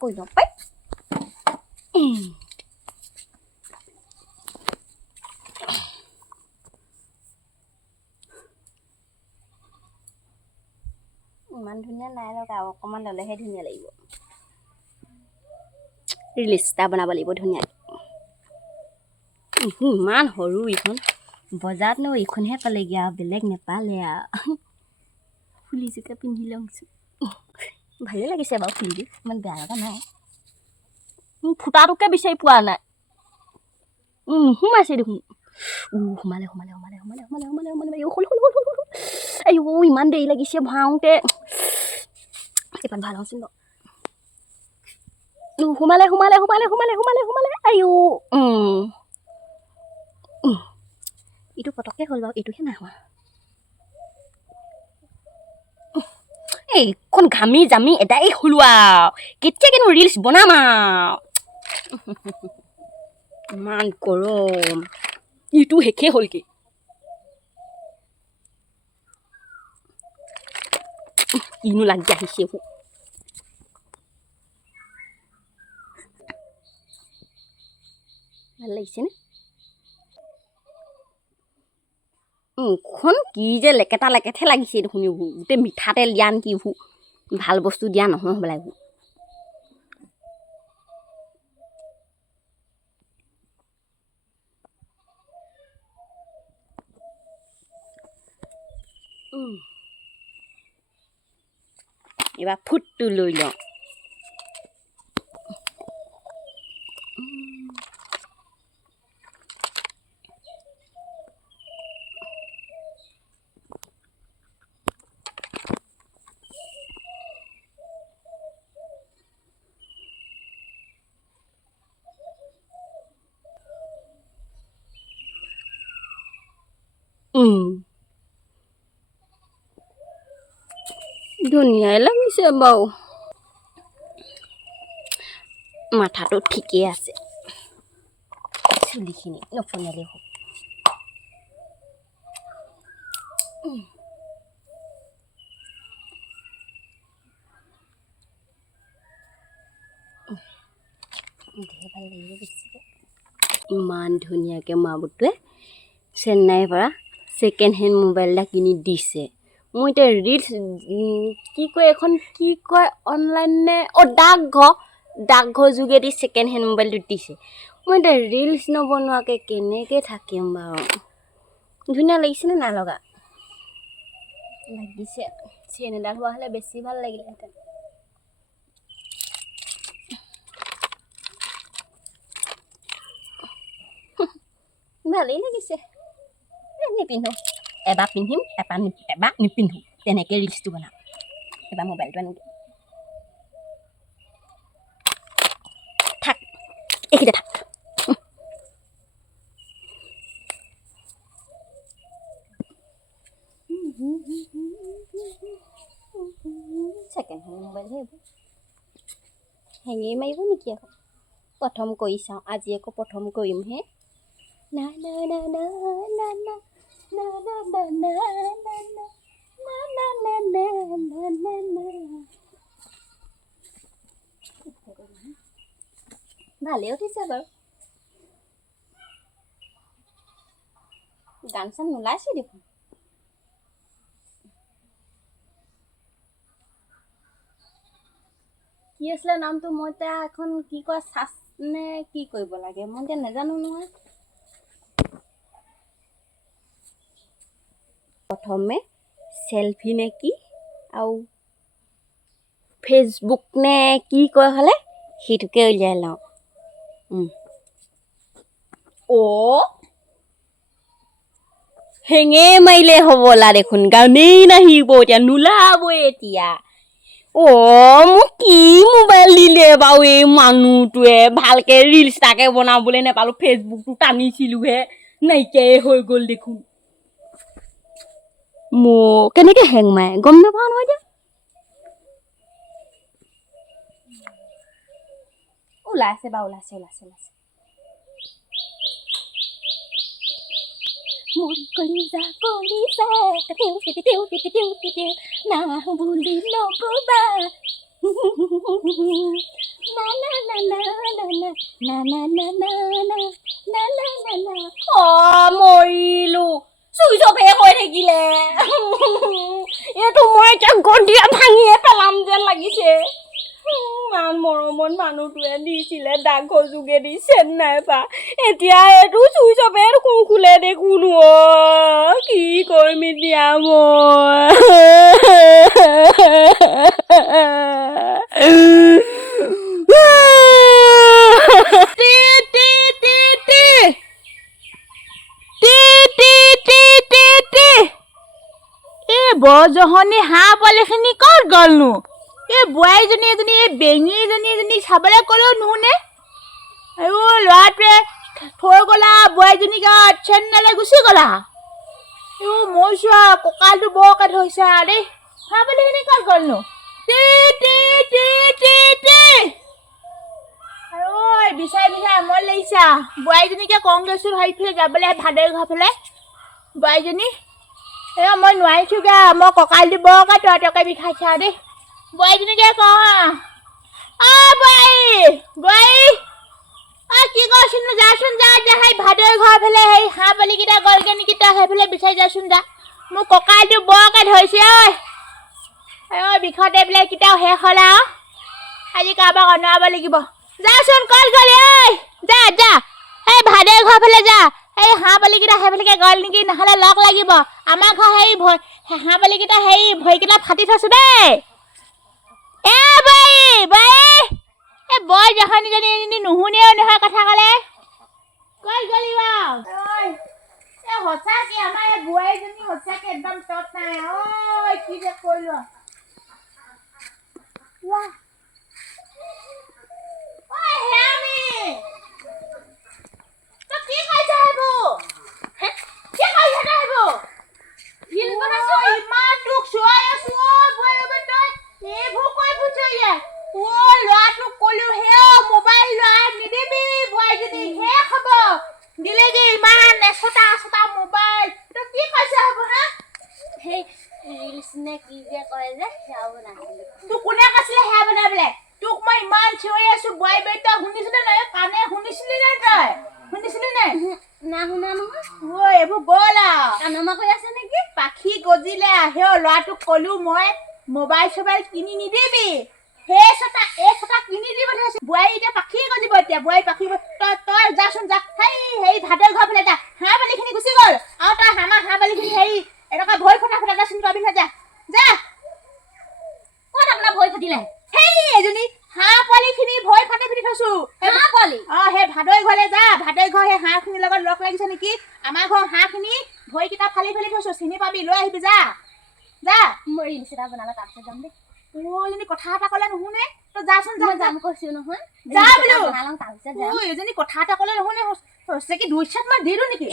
কৈ লওঁ পাই ইমান ধুনীয়া নাই লগা অকণমান ল'লেহে ধুনীয়া লাগিব ৰিলিজ এটা বনাব লাগিব ধুনীয়াকৈ ইমান সৰু এইখন বজাৰত ন এইখনহে পালেগৈ আৰু বেলেগ নেপালে আৰু ফুলিযোকে পিন্ধি লওঁচোন ভালেই লাগিছে বাৰু ফুলিযোৰ ইমান বেয়া লগা নাই ফুটাটোকে বিচাৰি পোৱা নাই সোমাইছে দেখোন সোমালে সোমালে সোমালে সোমালে সোমালে সোমালে সোমালে আইও ইমান দেৰি লাগিছে ভৰাওঁতে এইপাত ভাল হওঁচোন বাৰু সোমালে সোমালে সোমালে সোমালে সোমালে সোমালে আইও এইটো পটককৈ হ'ল বাৰু এইটোহে নাই হোৱা এইখন ঘামি জামি এদাই হ'লো আৰু কেতিয়াকেনো ৰিলচ বনাম আৰু ইমান গৰম ইটো শেষেই হ'লগৈ কিনো লাগি আহিছে ভাল লাগিছেনে খন কি যে লেকেটা লেকেটহে লাগিছে দেখোন এইবোৰ গোটেই মিঠাতেল দিয়া নেকি এইবোৰ ভাল বস্তু দিয়া নহয় হ'বলা এইবোৰ এইবাৰ ফুটটো লৈ লওঁ ধুনীয়াই লাগিছে বাৰু মাথাটো ঠিকেই আছে চুলিখিনি নফনালেই হ'ব ভাল লাগিব বেছিকৈ ইমান ধুনীয়াকৈ মাবুটোৱে চেন্নাইৰ পৰা ছেকেণ্ড হেণ্ড মোবাইল এটা কিনি দিছে মই এতিয়া ৰিলচ কি কয় এখন কি কয় অনলাইন নে ডাকঘৰ যোগেদি ছেকেণ্ড হেণ্ড মোবাইলটো দিছে মই এতিয়া ৰিলচ নবনোৱাকৈ কেনেকৈ থাকিম বাৰু ধুনীয়া লাগিছেনে নাই লগা লাগিছে চেইন এডাল হোৱা হ'লে বেছি ভাল লাগিলেহেঁতেন ভালেই লাগিছে নিপিন্ধো এবাৰ পিন্ধিম এবাৰ নিপিন্ধো তেনেকৈ ৰিলচটো বনাম এবাৰ মোবাইলটো আনি দিম থাক এইখিনিতে থাক ছেকেণ্ড হেণ্ড মোবাইলহে এইবোৰ হেঙেই মাৰিব নেকি আকৌ প্ৰথম কৰি চাওঁ আজি আকৌ প্ৰথম কৰিমহে না না না না না না না না না না না না না না না ভালেই উঠিছে বাৰু গান চান নোলাইছে দেখোন কি আছিলে নামটো মই এতিয়া এখন কি কয় চাচ নে কি কৰিব লাগে মই এতিয়া নাজানো নহয় প্ৰথমে চেলফি নে কি আৰু ফেচবুক নে কি কয় হ'লে সেইটোকে উলিয়াই লওঁ হেঙে মাৰিলে হ'বলা দেখোন গানেই নাহিব এতিয়া নোলাবই এতিয়া মোক কি মোবাইল দিলে বাৰু এই মানুহটোৱে ভালকৈ ৰিলচ তাকে বনাবলৈ নাপালোঁ ফেচবুকটো টানিছিলোঁহে নাইকিয়াই হৈ গ'ল দেখোন মোৰ কেনেকৈ হেং মাৰে গম নাপাওঁ নহয় এতিয়া ওলাইছে বাৰু ওলাইছে মোৰ কলিজা না বুলি নকবা মৰিলো চুইচ অফে হৈ থাকিলে এইটো মই এতিয়া গদিয়া ভাঙিয়ে পেলাম যেন লাগিছে ইমান মৰমত মানুহটোৱে দিছিলে ডাকৰ যোগেদি চেন্নাই পা এতিয়া এইটো চুইচ অফে খোলে দেখোন কি কৰিম এতিয়া বজহনী হাঁহ পোৱালিখিনি ক'ত গ'লনো এই বোৱাৰীজনী এজনী এই বেঙীজনী এজনী চাবলৈ ক'লেও নুশুনে আইও ল'ৰাটোৱে থৈ গ'লা বোৱাৰীজনীক চেন্নাইলৈ গুচি গ'লা আইও মই চোৱা কঁকালটো বৰকে ধৰিছে দেই হাঁহ পোৱালিখিনি ক'ত গ'লনো আইও বিচাৰি বিচাৰি আমনি লাগিছা বোৱাৰীজনীকে কংগ্ৰেছৰ সেইফালে যাবলৈ ভাদৈ ঘৰ ফালে বোৱাৰীজনী মই নোৱাৰিছোগা মই কঁকাল দিব তই বিষাইছা দেই বোৱাৰীজনীকে কওঁ বোৱাৰী কি কৈছিলো যাচোন যা সেই ভাদৈ ঘৰ ফালে সেই হাঁহ পোৱালিকেইটা গ'লগে নেকি তই সেইফালে বিচাৰি যাচোন যা মোৰ কঁকালটো বৰকে ধৰিছে ঐ বিষতে বোলে কেইটাও শেষ হ'ল আৰু আজি কাৰোবাক অনোৱাব লাগিব যাচোন ক'ত গ'লি ঐ যা যা সেই ভাদৈ ঘৰ ফালে যা এই হাঁহ পোৱালিকেইটা সেইফালেকে গ'ল নেকি নহ'লে লগ লাগিব আমাৰ ঘৰ সেই হাঁহ পোৱালিকেইটা সেই ভৰিকেইটা ফাটি থৈছো দেই এই বই জহনীজনী এজনী নুশুনেও নহয় কথা ক'লে ক'ত গ'লি বাৰু সঁচাকে আমাৰ এই বোৱাৰীজনী সঁচাকে একদম তত নাই ঐ কি যে কৰিলো পাখি গজিলে ল'ৰাটোক ক'লো মই মোবাইল চবাইল কিনি নিদিবি এই ছটা কিনি দিব বোৱাৰী এতিয়া পাখিয়ে গজিব এতিয়া বোৱাৰী পাখি তই যাচোন যা সেই ভাদৈ ঘৰ ফালে যা হাঁহ পোৱালিখিনি গুচি গ'ল আৰু তই আমাৰ হাঁহ পোৱালিখিনি হেৰি এনেকুৱা ভৰি ফটা যা চিনি পাবি নহয় যা ক'ত আপোনাৰ ভৰি ফাটিলে সেই এজনী হাঁহ পোৱালিখিনি ভৰি ফাটি থৈছো হাঁহ পোৱালি সেই ভাদৈ ঘৰলে যা ভাদৈ ঘৰ সেই হাঁহখিনিৰ লগত লগ লাগিছে নেকি আমাৰ ঘৰ হাঁহখিনি ভৰিকেইটা ফালি থৈছো চিনি পাবি লৈ আহিবি যা মই ৰিলছ এটা বনালে তাৰপিছত যাম দেই এজনী কথা এটা ক'লে নুশুনে তই যাচোন যাম কৈছো নহয় যা বোলো এজনী কথা এটা ক'লে নুশুনে কি দুই চাত মই দিলো নেকি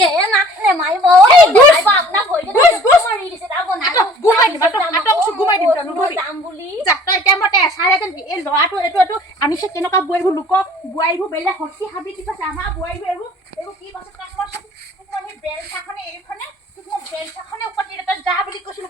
ল'ৰাটো এইটো আনিছে কেনেকুৱা বোৱাৰীবোৰ লোকক বোৱাৰীবোৰ বেলেগ সঁচি হাবি কি পাইছে আমাৰ বোৱাৰীবোৰ এইবোৰ কি পাইছে বেলচাখনে এইখনে বেলচাখনে যা বুলি কৈছিলো